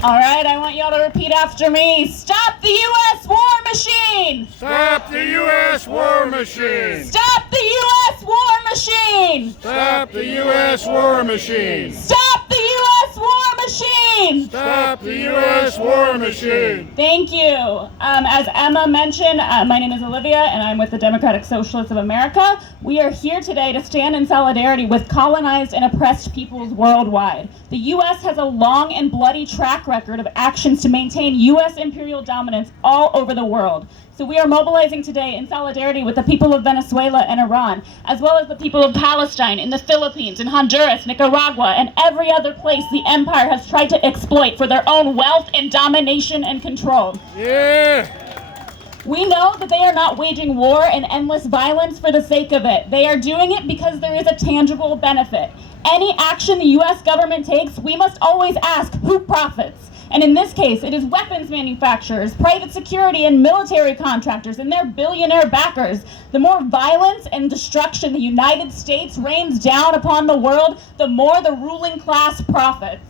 All right, I want y'all to repeat after me. Stop the U.S. war machine! Stop the U.S. war machine! Stop the U.S. war machine! Stop the U.S. war machine! Stop the U.S. war machine! Stop the U.S. war machine! Thank you. As Emma mentioned, my name is Olivia, and I'm with the Democratic Socialists of America. We are here today to stand in solidarity with colonized and oppressed peoples worldwide. The U.S. has a long and bloody track record of actions to maintain U.S. imperial dominance all over the world. So we are mobilizing today in solidarity with the people of Venezuela and Iran, as well as the people of Palestine, in the Philippines, in Honduras, Nicaragua, and every other place the empire has tried to exploit for their own wealth and domination and control. Yeah! We know that they are not waging war and endless violence for the sake of it. They are doing it because there is a tangible benefit. Any action the U.S. government takes, we must always ask who profits. And in this case, it is weapons manufacturers, private security, and military contractors and their billionaire backers. The more violence and destruction the United States rains down upon the world, the more the ruling class profits.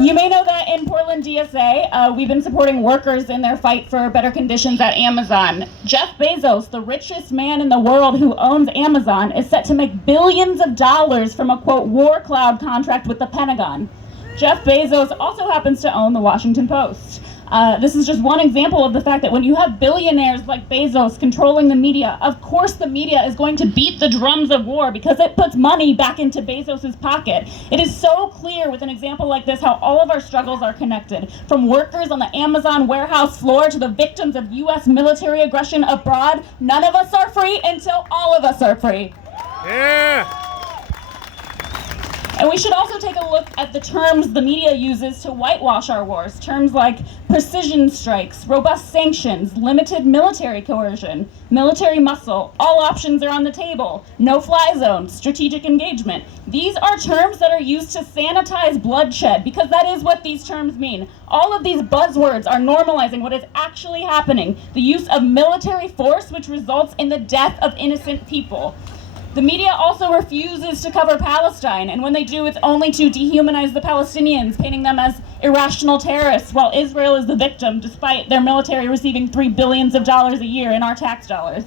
You may know that in Portland DSA, we've been supporting workers in their fight for better conditions at Amazon. Jeff Bezos, the richest man in the world who owns Amazon, is set to make billions of dollars from a, quote, war cloud contract with the Pentagon. Jeff Bezos also happens to own the Washington Post. This is just one example of the fact that when you have billionaires like Bezos controlling the media, of course the media is going to beat the drums of war because it puts money back into Bezos' pocket. It is so clear with an example like this how all of our struggles are connected. From workers on the Amazon warehouse floor to the victims of U.S. military aggression abroad, none of us are free until all of us are free. Yeah! And we should also take a look at the terms the media uses to whitewash our wars. Terms like precision strikes, robust sanctions, limited military coercion, military muscle, all options are on the table, no-fly zone, strategic engagement. These are terms that are used to sanitize bloodshed because that is what these terms mean. All of these buzzwords are normalizing what is actually happening, the use of military force which results in the death of innocent people. The media also refuses to cover Palestine, and when they do, it's only to dehumanize the Palestinians, painting them as irrational terrorists, while Israel is the victim, despite their military receiving $3 billion a year in our tax dollars.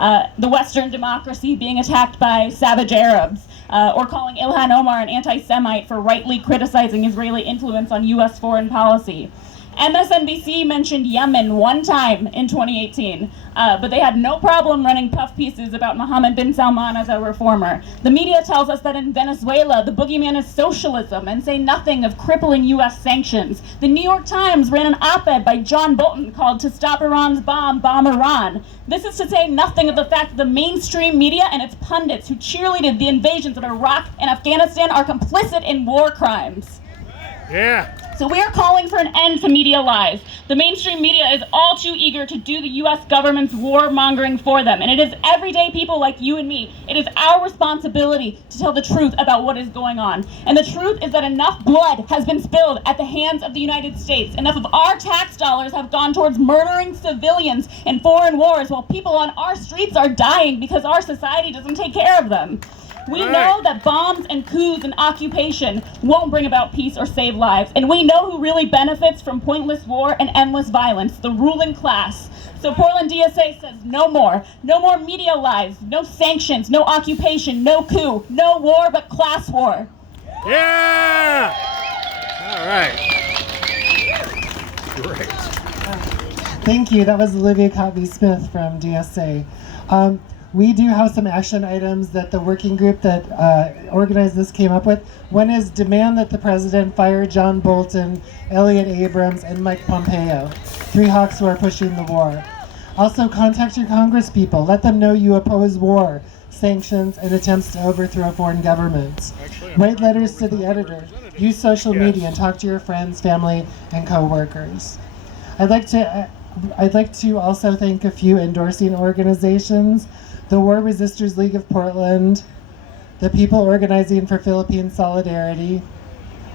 The Western democracy being attacked by savage Arabs, or calling Ilhan Omar an anti-Semite for rightly criticizing Israeli influence on U.S. foreign policy. MSNBC mentioned Yemen one time in 2018, but they had no problem running puff pieces about Mohammed bin Salman as a reformer. The media tells us that in Venezuela, the boogeyman is socialism and say nothing of crippling U.S. sanctions. The New York Times ran an op-ed by John Bolton called "To Stop Iran's Bomb, Bomb Iran." This is to say nothing of the fact that the mainstream media and its pundits who cheerleaded the invasions of Iraq and Afghanistan are complicit in war crimes. Yeah! So we are calling for an end to media lies. The mainstream media is all too eager to do the U.S. government's warmongering for them, and it is everyday people like you and me. It is our responsibility to tell the truth about what is going on. And the truth is that enough blood has been spilled at the hands of the United States. Enough of our tax dollars have gone towards murdering civilians in foreign wars while people on our streets are dying because our society doesn't take care of them. We know that bombs and coups and occupation won't bring about peace or save lives. And we know who really benefits from pointless war and endless violence, the ruling class. So Portland DSA says no more. No more media lies, no sanctions, no occupation, no coup, no war but class war. Yeah! All right. Great. Thank you. That was Olivia Katbi Smith from DSA. We do have some action items that the working group that organized this came up with. One is demand that the president fire John Bolton, Elliot Abrams, and Mike Pompeo, three hawks who are pushing the war. Also, contact your congresspeople. Let them know you oppose war, sanctions, and attempts to overthrow foreign governments. Write letters to the editor. Use social media and talk to your friends, family, and co-workers. I'd like to also thank a few endorsing organizations. The War Resisters League of Portland, the People Organizing for Philippine Solidarity,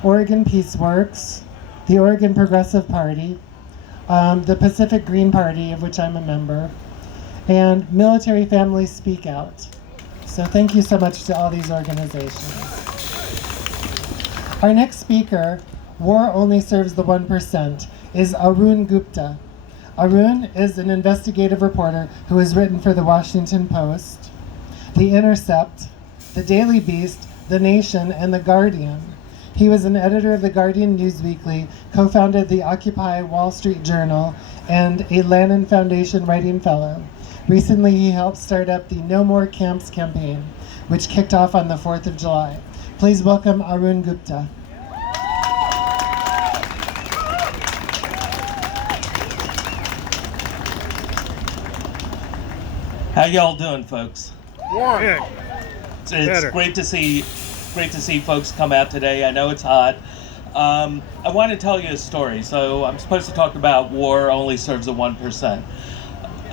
Oregon Peace Works, the Oregon Progressive Party, the Pacific Green Party, of which I'm a member, and Military Families Speak Out. So thank you so much to all these organizations. Our next speaker War Only Serves the 1%, is Arun Gupta. Arun is an investigative reporter who has written for The Washington Post, The Intercept, The Daily Beast, The Nation, and The Guardian. He was an editor of The Guardian Newsweekly, co-founded the Occupy Wall Street Journal, and a Lannan Foundation Writing Fellow. Recently, he helped start up the No More Camps campaign, which kicked off on the 4th of July. Please welcome Arun Gupta. How y'all doing, folks? Good. It's Better. great to see folks come out today. I know it's hot. I want to tell you a story. So I'm supposed to talk about War Only Serves the 1%.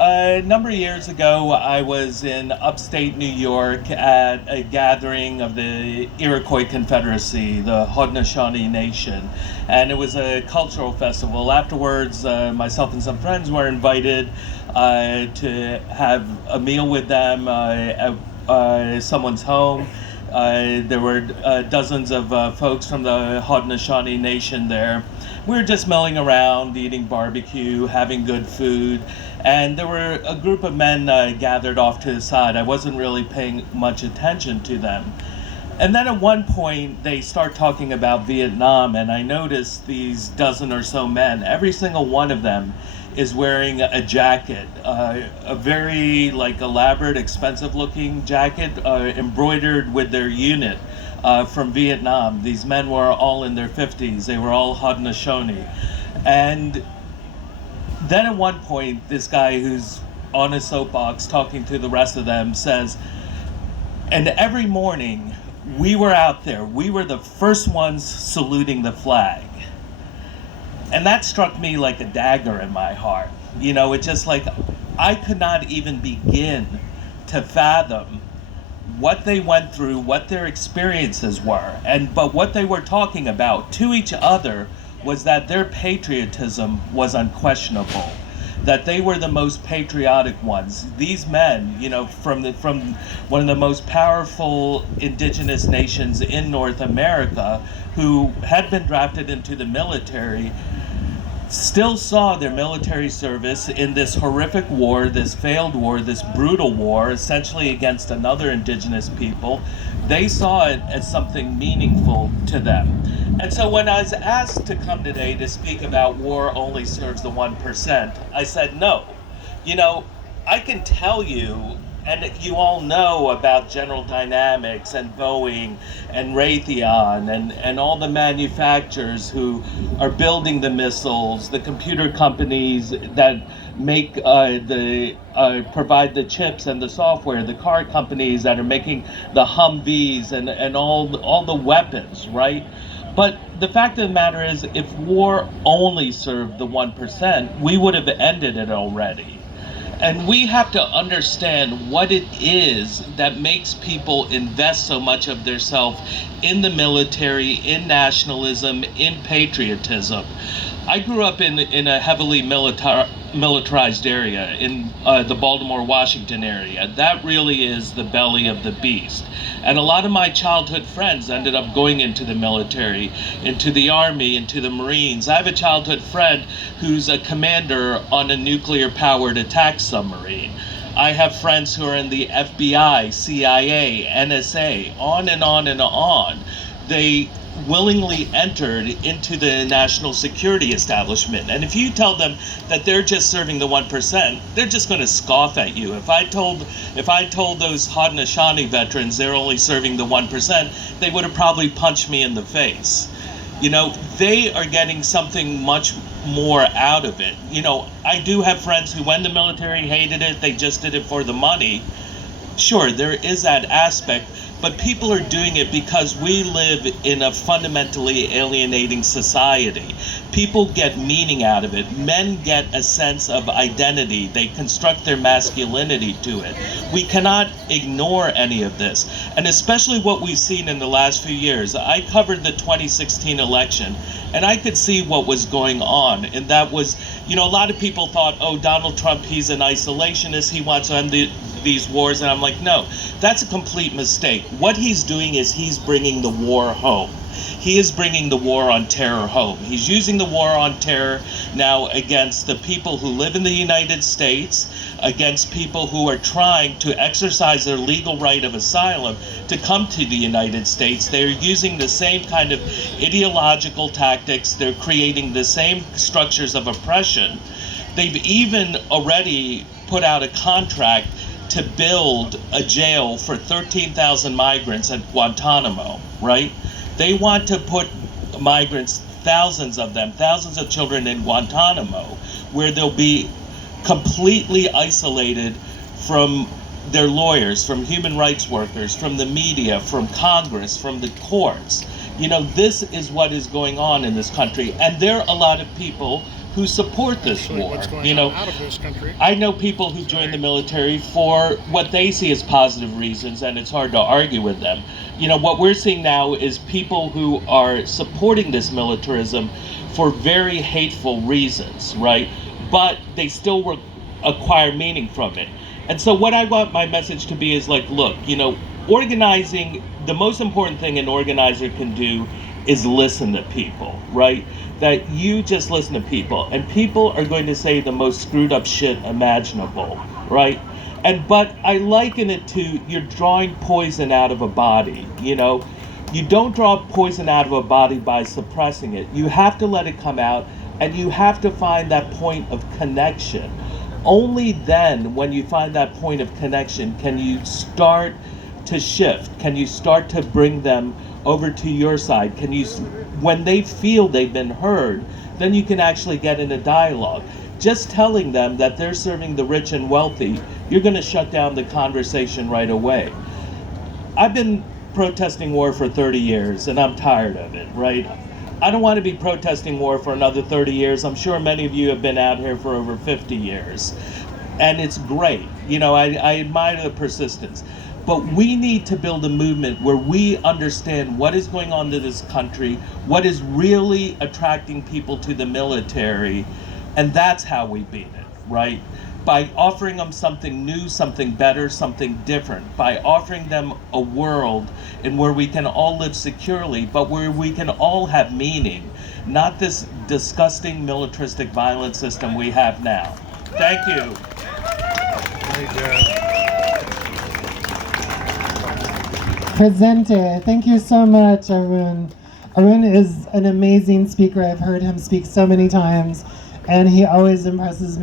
A number of years ago, I was in upstate New York at a gathering of the Iroquois Confederacy, the Haudenosaunee Nation, and it was a cultural festival. Afterwards, myself and some friends were invited to have a meal with them at someone's home. There were dozens of folks from the Haudenosaunee Nation there. We were just milling around, eating barbecue, having good food, and there were a group of men gathered off to the side. I wasn't really paying much attention to them. And then at one point, they start talking about Vietnam, and I noticed these dozen or so men, every single one of them is wearing a jacket, a very elaborate, expensive looking jacket, embroidered with their unit from Vietnam. These men were all in their 50s. They were all Haudenosaunee. And then at one point, this guy who's on a soapbox talking to the rest of them says, and every morning we were out there, we were the first ones saluting the flag. And that struck me like a dagger in my heart. You know, it's just I could not even begin to fathom what they went through, what their experiences were. But what they were talking about to each other was that their patriotism was unquestionable, that they were the most patriotic ones. These men, you know, from one of the most powerful indigenous nations in North America, who had been drafted into the military, still saw their military service in this horrific war, this failed war, this brutal war, essentially against another indigenous people. They saw it as something meaningful to them. And so when I was asked to come today to speak about War Only Serves the 1%, I said no. You know, I can tell you, and you all know about General Dynamics and Boeing and Raytheon and all the manufacturers who are building the missiles, the computer companies that make provide the chips and the software, the car companies that are making the Humvees and all the weapons, right? But the fact of the matter is, if war only served the 1%, we would have ended it already. And we have to understand what it is that makes people invest so much of their self in the military, in nationalism, in patriotism. I grew up in a heavily militarized area, in the Baltimore, Washington area. That really is the belly of the beast. And a lot of my childhood friends ended up going into the military, into the Army, into the Marines. I have a childhood friend who's a commander on a nuclear-powered attack submarine. I have friends who are in the FBI, CIA, NSA, on and on and on. They willingly entered into the national security establishment. And if you tell them that they're just serving the 1%, they're just going to scoff at you. If I told those Haudenosaunee veterans they're only serving the 1%, they would have probably punched me in the face. You know, they are getting something much more out of it. You know, I do have friends who, when the military, hated it, they just did it for the money. Sure, there is that aspect, but people are doing it because we live in a fundamentally alienating society. People get meaning out of it. Men get a sense of identity. They construct their masculinity to it. We cannot ignore any of this, and especially what we've seen in the last few years. I covered the 2016 election, and I could see what was going on, and that was, you know, a lot of people thought, oh, Donald Trump, he's an isolationist, he wants to end these wars, and I'm like, no, that's a complete mistake. What he's doing is he's bringing the war home. He is bringing the war on terror home. He's using the war on terror now against the people who live in the United States, against people who are trying to exercise their legal right of asylum to come to the United States. They're using the same kind of ideological tactics. They're creating the same structures of oppression. They've even already put out a contract to build a jail for 13,000 migrants at Guantanamo, right? They want to put migrants, thousands of them, thousands of children in Guantanamo, where they'll be completely isolated from their lawyers, from human rights workers, from the media, from Congress, from the courts. You know, this is what is going on in this country. And there are a lot of people who support this war. What's going you know, on out of this country? I know people who join the military for what they see as positive reasons, and it's hard to argue with them. You know, what we're seeing now is people who are supporting this militarism for very hateful reasons, right? But they still acquire meaning from it. And so what I want my message to be is like, look, you know, organizing, the most important thing an organizer can do is listen to people, right? That you just listen to people, and people are going to say the most screwed up shit imaginable, right? But I liken it to you're drawing poison out of a body, you know? You don't draw poison out of a body by suppressing it. You have to let it come out, and you have to find that point of connection. Only then, when you find that point of connection, can you start to shift. Can you start to bring them over to your side? Can you, when they feel they've been heard, then you can actually get in a dialogue. Just telling them that they're serving the rich and wealthy, you're going to shut down the conversation right away. I've been protesting war for 30 years, and I'm tired of it, right? I don't want to be protesting war for another 30 years. I'm sure many of you have been out here for over 50 years. And it's great. You know, I admire the persistence. But we need to build a movement where we understand what is going on in this country, what is really attracting people to the military, and that's how we beat it, right? By offering them something new, something better, something different, by offering them a world in where we can all live securely, but where we can all have meaning, not this disgusting militaristic violent system we have now. Thank you. Great job. Presente. Thank you so much, Arun. Arun is an amazing speaker. I've heard him speak so many times, and he always impresses me.